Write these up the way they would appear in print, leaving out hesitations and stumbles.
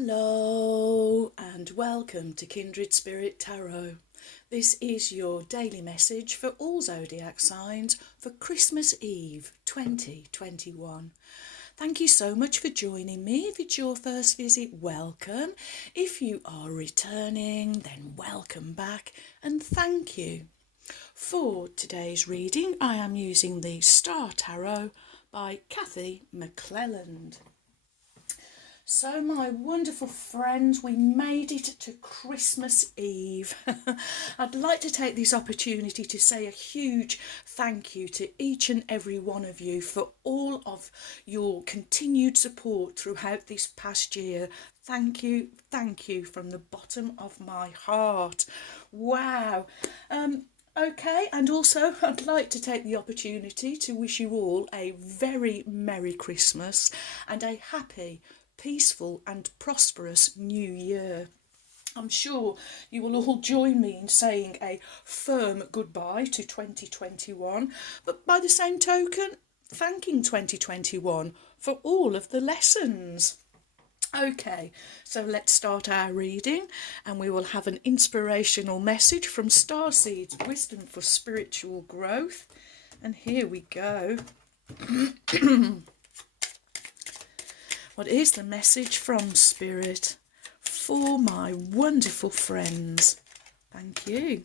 Hello and welcome to Kindred Spirit Tarot. This is your daily message for all zodiac signs for Christmas Eve 2021. Thank you so much for joining me. If it's your first visit, welcome. If you are returning, then welcome back and thank you. For today's reading, I am using the Star Tarot by Kathy McClelland. So my wonderful friends, we made it to Christmas Eve. I'd like to take this opportunity to say a huge thank you to each and every one of you for all of your continued support throughout this past year. Thank you from the bottom of my heart. Wow. Okay, and also I'd like to take the opportunity to wish you all a very Merry Christmas and a happy, peaceful and prosperous new year. I'm sure you will all join me in saying a firm goodbye to 2021, but by the same token, thanking 2021 for all of the lessons. Okay, so let's start our reading and we will have an inspirational message from Starseed's Wisdom for Spiritual Growth. And here we go. What is the message from Spirit for my wonderful friends? Thank you.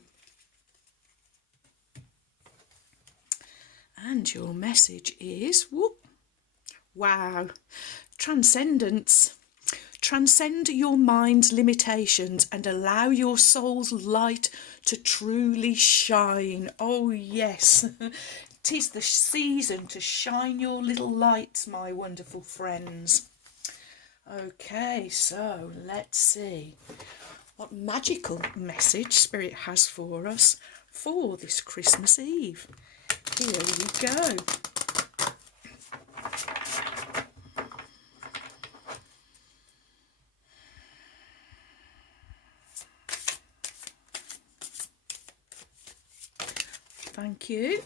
And your message is, wow, transcendence. Transcend your mind's limitations and allow your soul's light to truly shine. Oh yes, 'tis the season to shine your little lights, my wonderful friends. Okay, so let's see what magical message Spirit has for us for this Christmas Eve. Here we go. Thank you.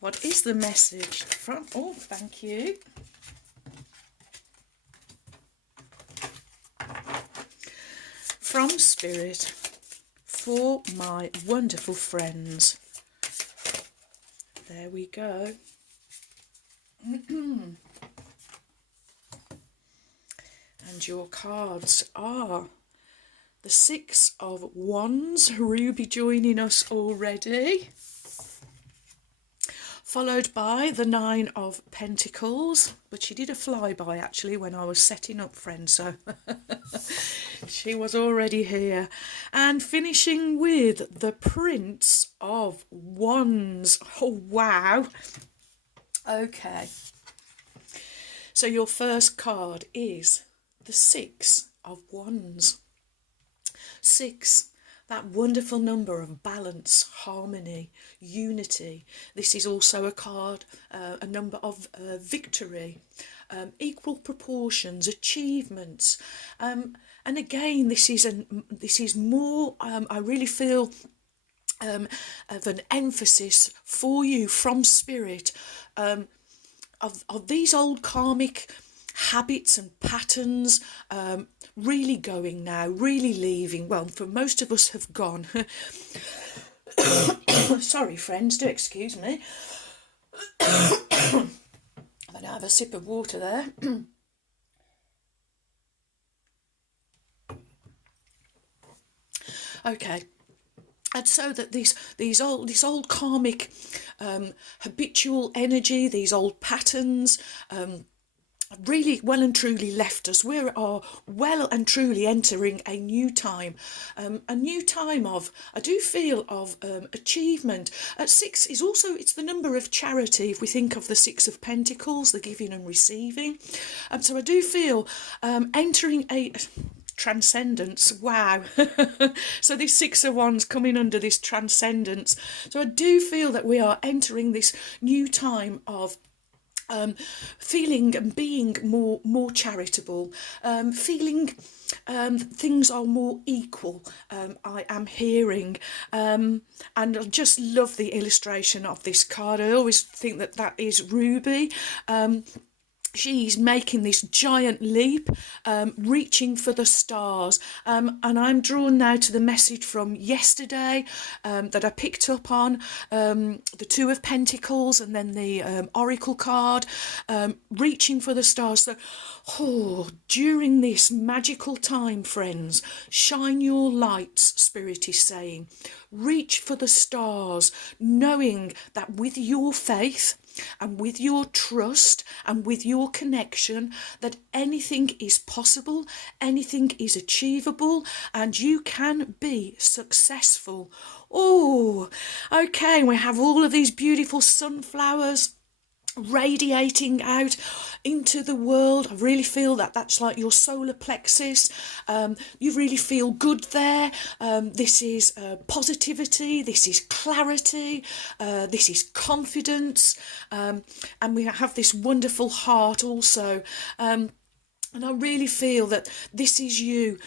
What is the message from... Oh, thank you. From Spirit for my wonderful friends. There we go. And your cards are the Six of Wands, Ruby joining us already, followed by the Nine of Pentacles, but she did a flyby actually when I was setting up, friends, so she was already here, and finishing with the Prince of Wands. Oh wow. Okay, so your first card is the Six of Wands. 6, that wonderful number of balance, harmony, unity. This is also a card, a number of victory, equal proportions, achievements, and again this is more. I really feel of an emphasis for you from Spirit of these old karmic habits and patterns really going now, really leaving. Well, for most of us have gone. Sorry friends, do excuse me. I'm going to have a sip of water there. Okay. And so that this old karmic habitual energy, these old patterns, really well and truly left us. We are well and truly entering a new time of, I do feel, of achievement. 6 is also, it's the number of charity. If we think of the Six of Pentacles, the giving and receiving, so I do feel entering a transcendence. Wow. So this Six of Wands coming under this transcendence, so I do feel that we are entering this new time of feeling and being more charitable, feeling things are more equal. I am hearing, and I just love the illustration of this card. I always think that is Ruby. she's making this giant leap, reaching for the stars. And I'm drawn now to the message from yesterday that I picked up on, the Two of Pentacles and then the Oracle card, reaching for the stars. So, during this magical time, friends, shine your lights, Spirit is saying. Reach for the stars, knowing that with your faith, and with your trust and with your connection, that anything is possible, anything is achievable, and you can be successful. Oh, okay, we have all of these beautiful sunflowers radiating out into the world. I really feel that that's like your solar plexus. You really feel good there. This is positivity, this is clarity, this is confidence, and we have this wonderful heart also, and I really feel that this is you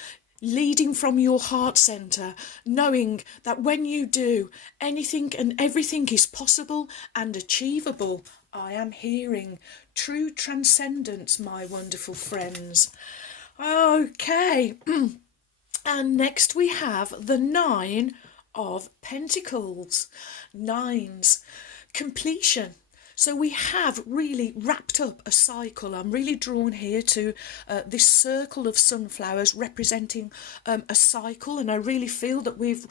leading from your heart centre, knowing that when you do, anything and everything is possible and achievable. I am hearing true transcendence, my wonderful friends. Okay, and next we have the Nine of Pentacles. Nines, completion. So we have really wrapped up a cycle. I'm really drawn here to this circle of sunflowers representing a cycle, and I really feel that we've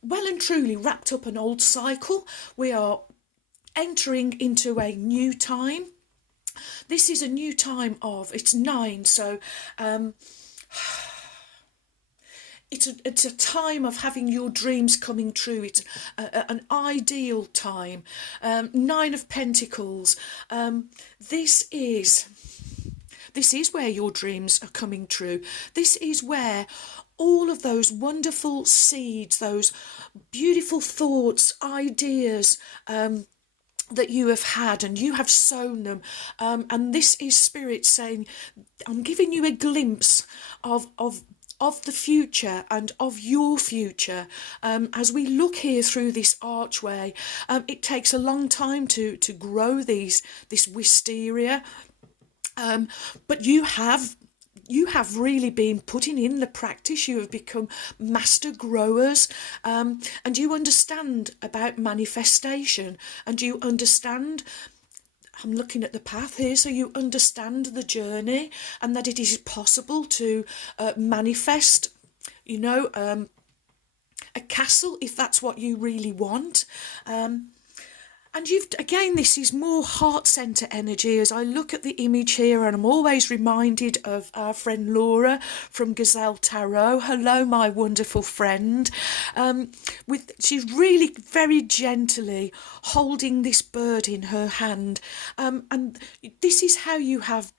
well and truly wrapped up an old cycle. We are entering into a new time. This is a new time of, it's 9, so it's a time of having your dreams coming true. It's an ideal time. 9 of Pentacles. This is where your dreams are coming true. This is where all of those wonderful seeds, those beautiful thoughts, ideas, that you have had, and you have sown them, and this is Spirit saying, I'm giving you a glimpse of the future and of your future. As we look here through this archway, it takes a long time to grow this wisteria, but you have really been putting in the practice. You have become master growers, and you understand about manifestation, and you understand, I'm looking at the path here, so you understand the journey, and that it is possible to manifest, a castle if that's what you really want. And again, this is more heart centre energy. As I look at the image here, and I'm always reminded of our friend Laura from Gazelle Tarot. Hello, my wonderful friend. She's really very gently holding this bird in her hand. And this is how you have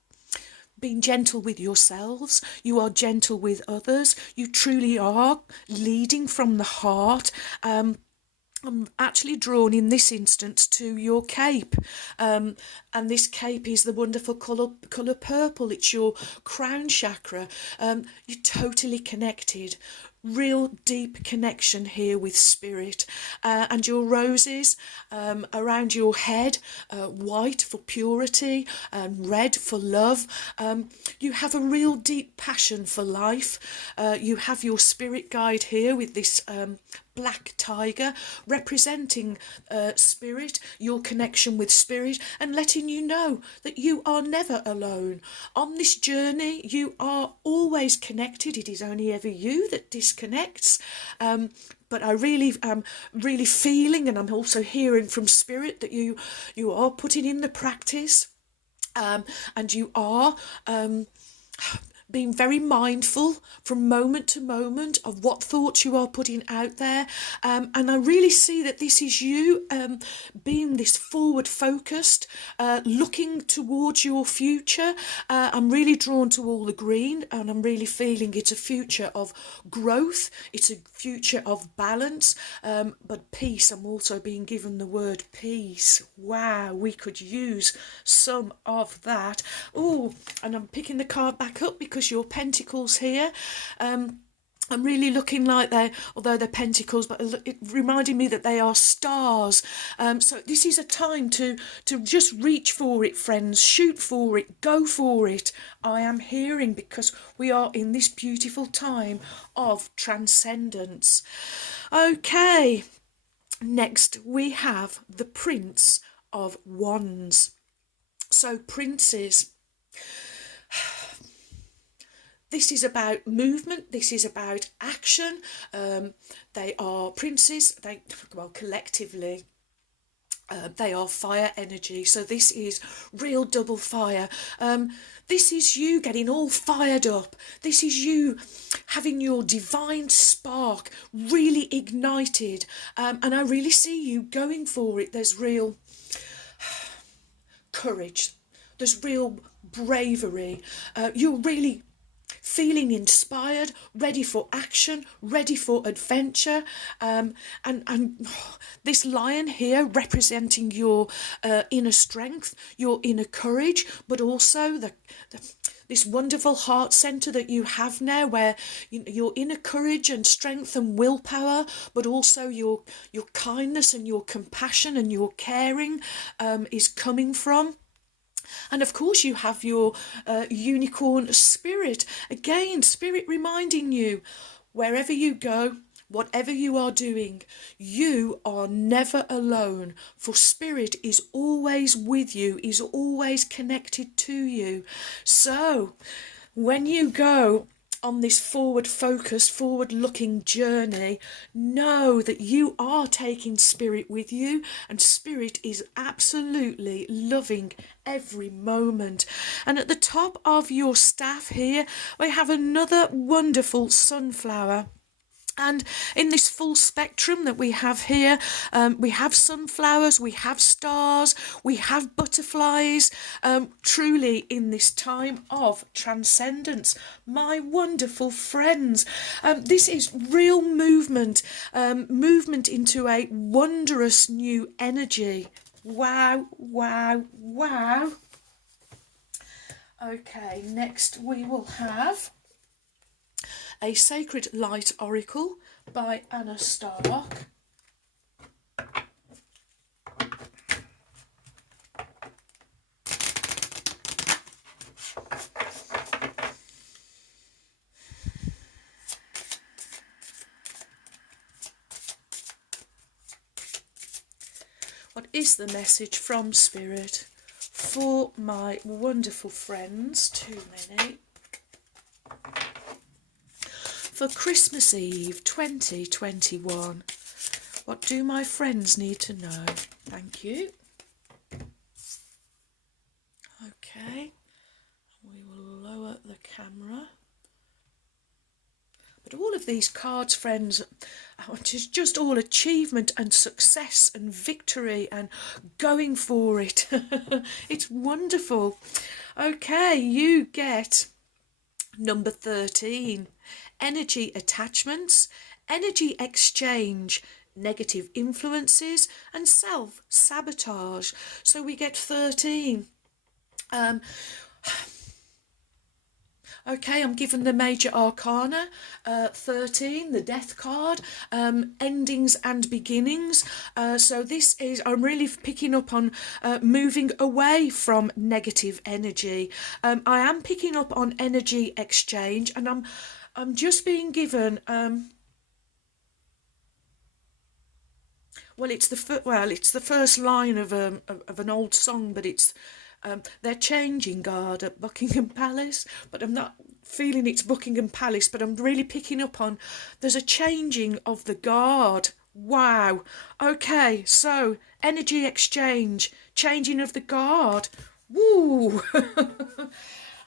been gentle with yourselves. You are gentle with others. You truly are leading from the heart. I'm actually drawn in this instance to your cape, and this cape is the wonderful colour purple. It's your crown chakra. You're totally connected. Real deep connection here with Spirit, and your roses around your head, white for purity and red for love. You have a real deep passion for life. You have your spirit guide here with this black tiger representing Spirit, your connection with Spirit, and letting you know that you are never alone. On this journey, you are always connected. It is only ever you that disconnects. But I really am really feeling, and I'm also hearing from Spirit, that you are putting in the practice, and you are being very mindful from moment to moment of what thoughts you are putting out there, and I really see that this is you being this forward focused, looking towards your future. I'm really drawn to all the green, and I'm really feeling it's a future of growth, it's a future of balance, but peace. I'm also being given the word peace. Wow, we could use some of that. Oh, and I'm picking the card back up because your pentacles here, I'm really looking like although they're pentacles, but it reminded me that they are stars. So this is a time to just reach for it, friends. Shoot for it. Go for it. I am hearing, because we are in this beautiful time of transcendence. Okay, next we have the Prince of Wands. So princes, this is about movement, this is about action. They are princes, collectively, they are fire energy. So this is real double fire. This is you getting all fired up. This is you having your divine spark really ignited. And I really see you going for it. There's real courage. There's real bravery. You're really feeling inspired, ready for action, ready for adventure, and this lion here representing your inner strength, your inner courage, but also this wonderful heart center that you have now, where your inner courage and strength and willpower, but also your kindness and your compassion and your caring is coming from. And of course you have your unicorn spirit. Again, spirit reminding you, wherever you go, whatever you are doing, you are never alone, for spirit is always with you, is always connected to you. So when you go on this forward focused, forward looking journey, know that you are taking spirit with you, and spirit is absolutely loving every moment. And at the top of your staff here, we have another wonderful sunflower. And in this full spectrum that we have here, we have sunflowers, we have stars, we have butterflies, truly in this time of transcendence. My wonderful friends, this is real movement, movement into a wondrous new energy. Wow, wow, wow. Okay, next we will have A Sacred Light Oracle by Anna Stark. What is the message from Spirit for my wonderful friends? Too many. For Christmas Eve 2021, what do my friends need to know? Thank you. Okay, we will lower the camera. But all of these cards, friends, are just all achievement and success and victory and going for it. It's wonderful. Okay, you get number 13. Energy attachments, energy exchange, negative influences, and self-sabotage. So we get 13. Okay, I'm given the major arcana, 13, the death card, endings and beginnings. So this is, I'm really picking up on moving away from negative energy. I am picking up on energy exchange, and I'm just being given, it's the first line of an old song, but it's they're changing guard at Buckingham Palace, but I'm not feeling it's Buckingham Palace, but I'm really picking up on there's a changing of the guard. Wow. Okay, so energy exchange, changing of the guard. Woo.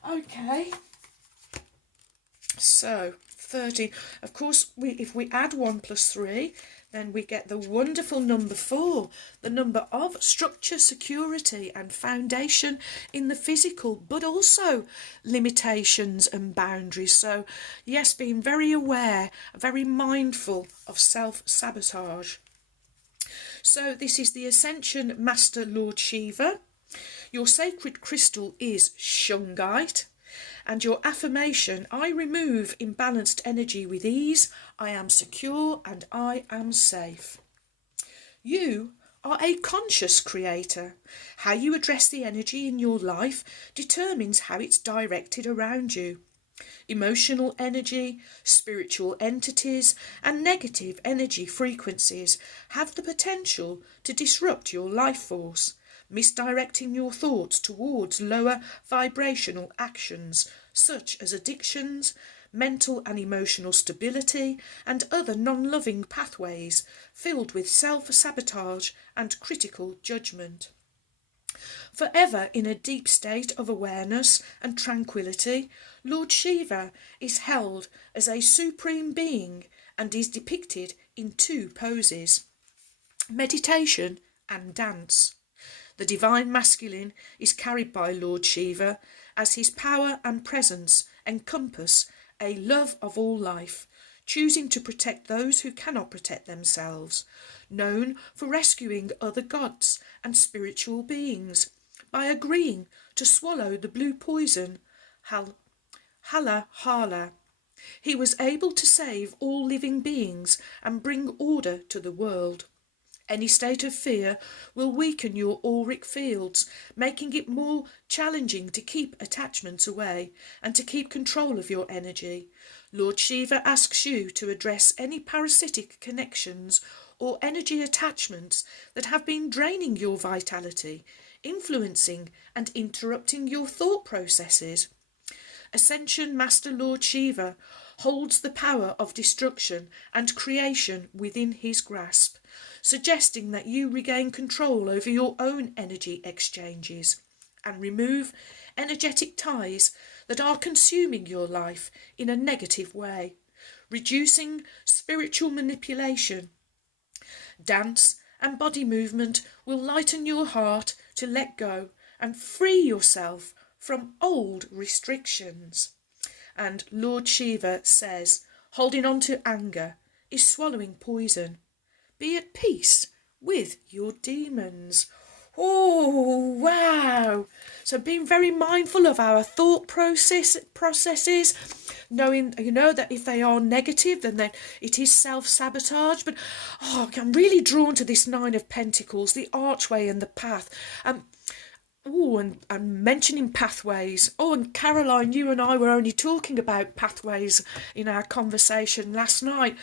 Okay. So 13. Of course, if we add 1 plus 3, then we get the wonderful number 4, the number of structure, security and foundation in the physical, but also limitations and boundaries. So yes, being very aware, very mindful of self-sabotage. So this is the Ascension Master Lord Shiva. Your sacred crystal is shungite. And your affirmation, I remove imbalanced energy with ease, I am secure and I am safe. You are a conscious creator. How you address the energy in your life determines how it's directed around you. Emotional energy, spiritual entities, and negative energy frequencies have the potential to disrupt your life force, misdirecting your thoughts towards lower vibrational actions such as addictions, mental and emotional stability, and other non-loving pathways filled with self-sabotage and critical judgment. Forever in a deep state of awareness and tranquility, Lord Shiva is held as a supreme being and is depicted in two poses: meditation and dance. The divine masculine is carried by Lord Shiva as his power and presence encompass a love of all life, choosing to protect those who cannot protect themselves, known for rescuing other gods and spiritual beings by agreeing to swallow the blue poison Hala. He was able to save all living beings and bring order to the world. Any state of fear will weaken your auric fields, making it more challenging to keep attachments away and to keep control of your energy. Lord Shiva asks you to address any parasitic connections or energy attachments that have been draining your vitality, influencing and interrupting your thought processes. Ascension Master Lord Shiva holds the power of destruction and creation within his grasp, suggesting that you regain control over your own energy exchanges and remove energetic ties that are consuming your life in a negative way, reducing spiritual manipulation. Dance and body movement will lighten your heart to let go and free yourself from old restrictions. And Lord Shiva says, holding on to anger is swallowing poison. Be at peace with your demons. Oh, wow. So being very mindful of our thought processes, knowing, that if they are negative, then it is self-sabotage. But, I'm really drawn to this Nine of Pentacles, the archway and the path. And mentioning pathways. And Caroline, you and I were only talking about pathways in our conversation last night.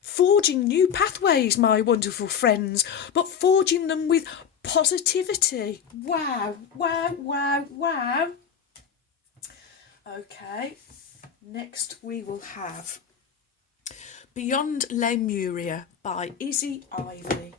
Forging new pathways, my wonderful friends, but forging them with positivity. Wow. Okay, next we will have Beyond Lemuria by Izzy Ivy.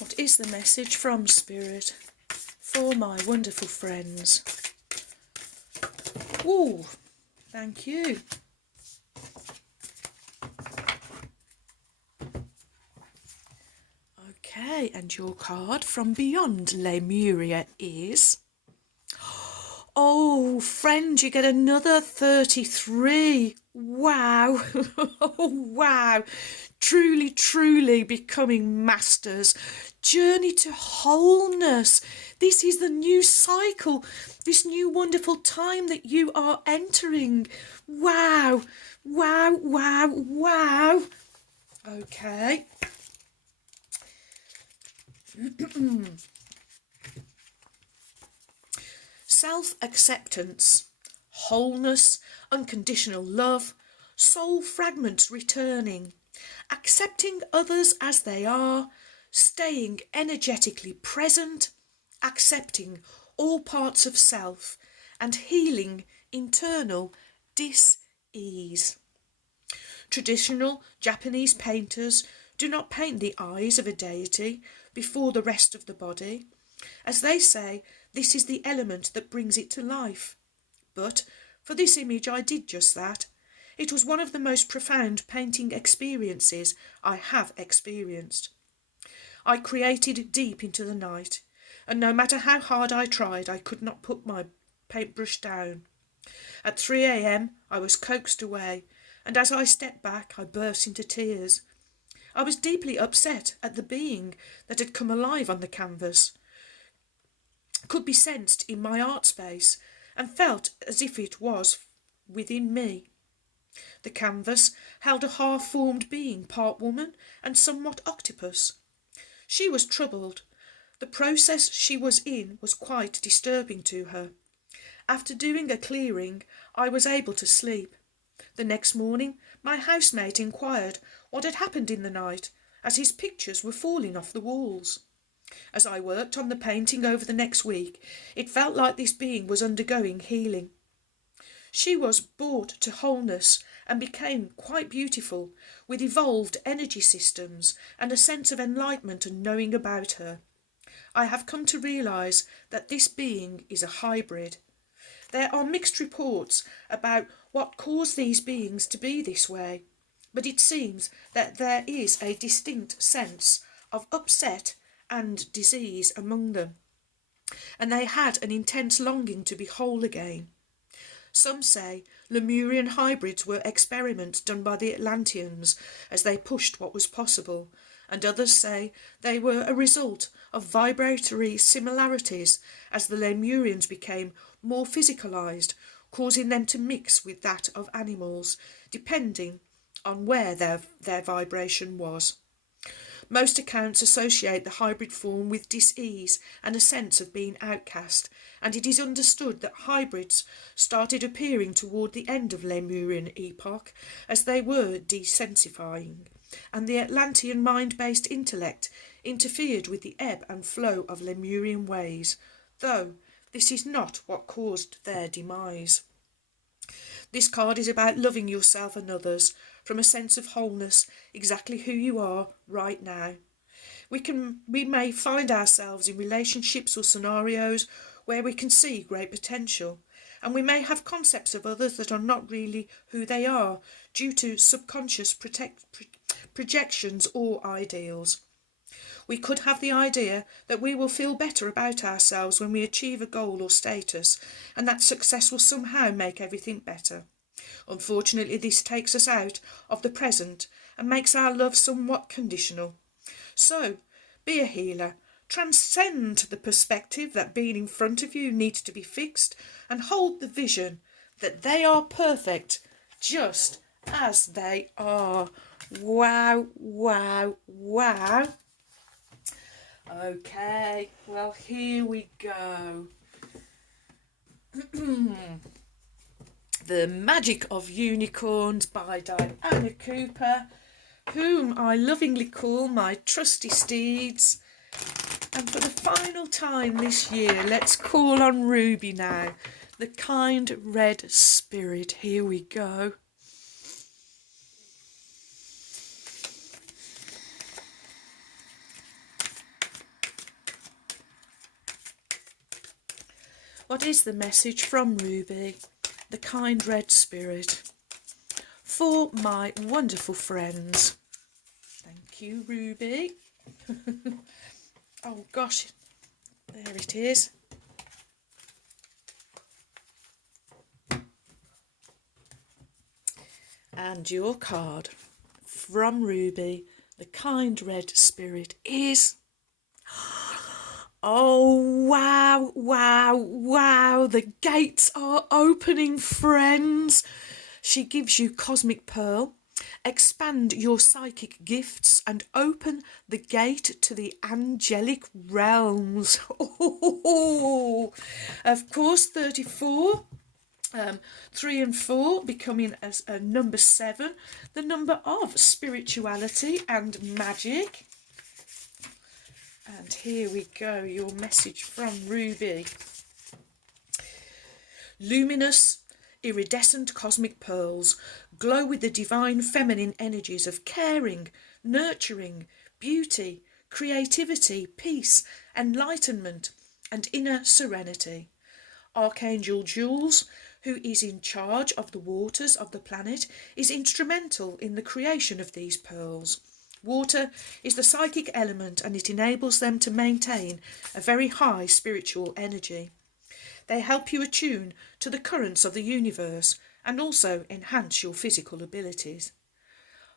What is the message from Spirit for my wonderful friends? Oh, thank you. Okay, and your card from Beyond Lemuria is... Oh, friend, you get another 33. Wow. Oh, wow. Truly becoming masters. Journey to wholeness. This is the new cycle, this new wonderful time that you are entering. Wow. Okay. Self-acceptance, wholeness, unconditional love, soul fragments returning, accepting others as they are, staying energetically present, accepting all parts of self, and healing internal dis-ease. Traditional Japanese painters do not paint the eyes of a deity before the rest of the body, as they say this is the element that brings it to life. But for this image I did just that. It was one of the most profound painting experiences I have experienced. I created deep into the night, and no matter how hard I tried, I could not put my paintbrush down. At 3 a.m. I was coaxed away, and as I stepped back, I burst into tears. I was deeply upset at the being that had come alive on the canvas, could be sensed in my art space, and felt as if it was within me. The canvas held a half-formed being, part woman and somewhat octopus. She was troubled. The process she was in was quite disturbing to her. After doing a clearing, I was able to sleep. The next morning, my housemate inquired what had happened in the night, as his pictures were falling off the walls. As I worked on the painting over the next week, it felt like this being was undergoing healing. She was brought to wholeness and became quite beautiful, with evolved energy systems and a sense of enlightenment and knowing about her. I have come to realise that this being is a hybrid. There are mixed reports about what caused these beings to be this way, but it seems that there is a distinct sense of upset and disease among them, and they had an intense longing to be whole again. Some say Lemurian hybrids were experiments done by the Atlanteans as they pushed what was possible, and others say they were a result of vibratory similarities as the Lemurians became more physicalized, causing them to mix with that of animals, depending on where their vibration was. Most accounts associate the hybrid form with dis-ease and a sense of being outcast, and it is understood that hybrids started appearing toward the end of Lemurian epoch as they were desensifying, and the Atlantean mind-based intellect interfered with the ebb and flow of Lemurian ways, though this is not what caused their demise. This card is about loving yourself and others from a sense of wholeness, exactly who you are right now. We may find ourselves in relationships or scenarios where we can see great potential, and we may have concepts of others that are not really who they are due to subconscious projections or ideals. We could have the idea that we will feel better about ourselves when we achieve a goal or status, and that success will somehow make everything better. Unfortunately, this takes us out of the present and makes our love somewhat conditional. So, be a healer. Transcend the perspective that being in front of you needs to be fixed, and hold the vision that they are perfect just as they are. Wow, wow, wow. Okay, well, here we go. The Magic of Unicorns by Diana Cooper, whom I lovingly call my trusty steeds. And for the final time this year, let's call on Ruby now, the kind red spirit. Here we go. What is the message from Ruby, the kind red spirit, for my wonderful friends? Thank you, Ruby. Oh gosh, there it is. And your card from Ruby, the kind red spirit, is... Oh, wow, wow, wow. The gates are opening, friends. She gives you Cosmic Pearl. Expand your psychic gifts and open the gate to the angelic realms. Oh, of course, 34. 3 and 4 becoming as a number 7, the number of spirituality and magic. And here we go, your message from Ruby. Luminous, iridescent cosmic pearls glow with the divine feminine energies of caring, nurturing, beauty, creativity, peace, enlightenment, and inner serenity. Archangel Jules, who is in charge of the waters of the planet, is instrumental in the creation of these pearls. Water is the psychic element, and it enables them to maintain a very high spiritual energy. They help you attune to the currents of the universe and also enhance your physical abilities.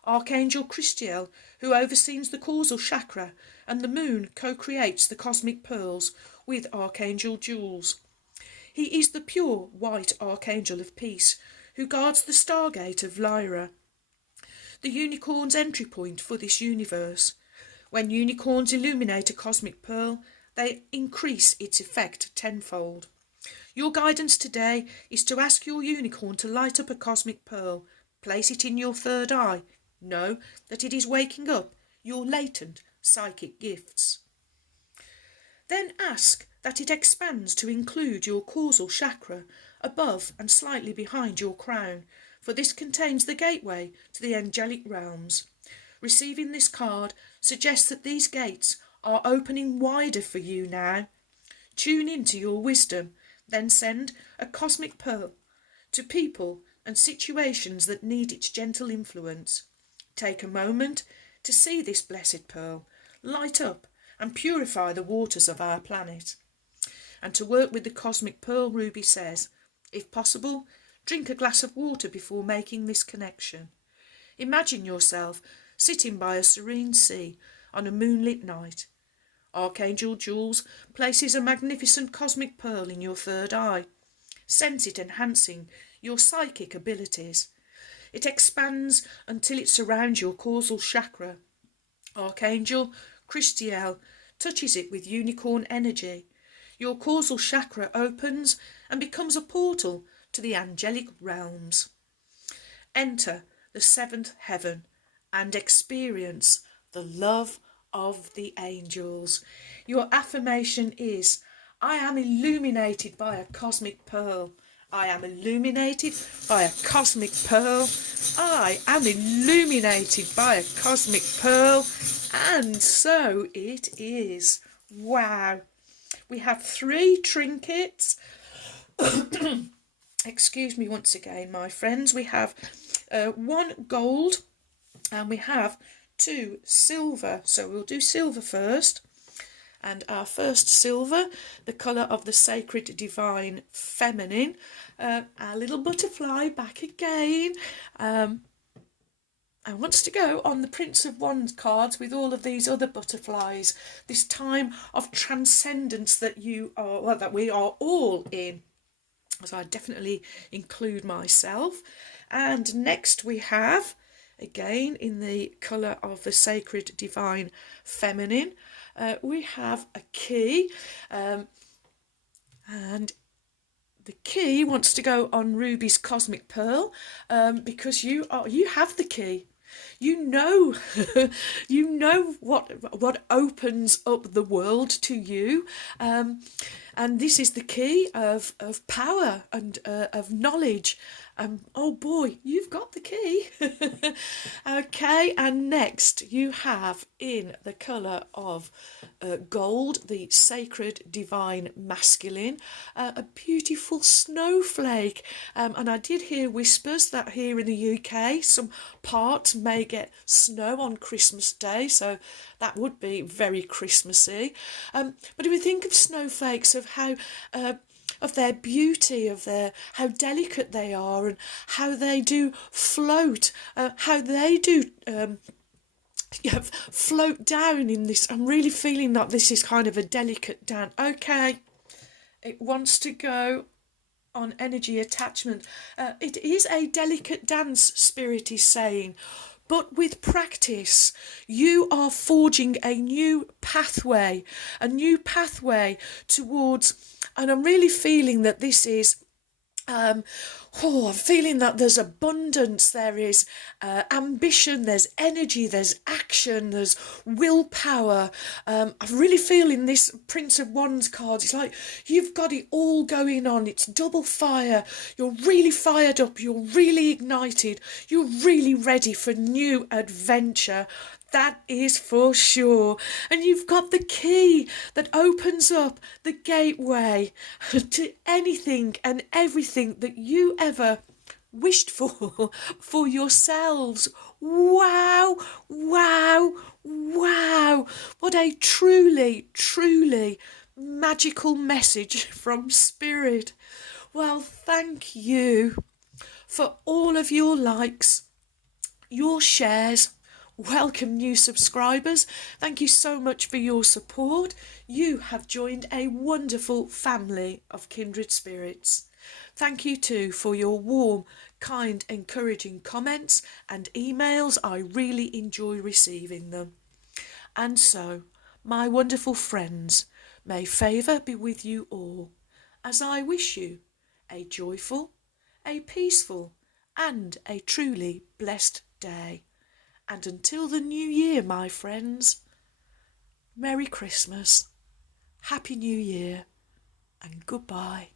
Archangel Christiel, who oversees the causal chakra, and the moon co-creates the cosmic pearls with Archangel Jules. He is the pure white archangel of peace, who guards the stargate of Lyra, the unicorn's entry point for this universe. When unicorns illuminate a cosmic pearl, they increase its effect tenfold. Your guidance today is to ask your unicorn to light up a cosmic pearl. Place it in your third eye. Know that it is waking up your latent psychic gifts. Then ask that it expands to include your causal chakra above and slightly behind your crown, for this contains the gateway to the angelic realms. Receiving this card suggests that these gates are opening wider for you now. Tune into your wisdom, then send a cosmic pearl to people and situations that need its gentle influence. Take a moment to see this blessed pearl light up and purify the waters of our planet. And to work with the cosmic pearl, Ruby says, if possible, drink a glass of water before making this connection. Imagine yourself sitting by a serene sea on a moonlit night. Archangel Jules places a magnificent cosmic pearl in your third eye. Sense it enhancing your psychic abilities. It expands until it surrounds your causal chakra. Archangel Christiel touches it with unicorn energy. Your causal chakra opens and becomes a portal to the angelic realms. Enter the seventh heaven and experience the love of the angels. Your affirmation is, I am illuminated by a cosmic pearl. I am illuminated by a cosmic pearl. I am illuminated by a cosmic pearl. And so it is. Wow. We have 3 trinkets. Excuse me once again, my friends. We have 1 gold and we have 2 silver. So we'll do silver first. And our first silver, the colour of the sacred divine feminine. Our little butterfly back again. And wants to go on the Prince of Wands cards with all of these other butterflies. This time of transcendence that that we are all in. So I definitely include myself. And next we have, again in the colour of the sacred divine feminine, we have a key, and the key wants to go on Ruby's cosmic pearl, because you have the key. You know, you know what opens up the world to you, and this is the key of power and of knowledge. Oh boy, you've got the key. Okay, and next you have in the colour of gold, the sacred divine masculine, a beautiful snowflake. And I did hear whispers that here in the UK some parts may get snow on Christmas Day, so that would be very Christmassy. But if we think of snowflakes, of how of their beauty, of how delicate they are, and how they do float, how they do float down in this. I'm really feeling that this is kind of a delicate dance. Okay, it wants to go on energy attachment. It is a delicate dance, Spirit is saying. But with practice, you are forging a new pathway towards, and I'm really feeling that this is, I'm feeling that there's abundance, there is ambition, there's energy, there's action, there's willpower. I'm really feeling this Prince of Wands card. It's like you've got it all going on. It's double fire. You're really fired up. You're really ignited. You're really ready for new adventure. That is for sure. And you've got the key that opens up the gateway to anything and everything that you ever wished for yourselves. Wow, wow, wow. What a truly, truly magical message from Spirit. Well, thank you for all of your likes, your shares. Welcome new subscribers. Thank you so much for your support. You have joined a wonderful family of kindred spirits. Thank you too for your warm, kind, encouraging comments and emails. I really enjoy receiving them. And so, my wonderful friends, may favour be with you all, as I wish you a joyful, a peaceful, and a truly blessed day. And until the new year, my friends, Merry Christmas, Happy New Year, and goodbye.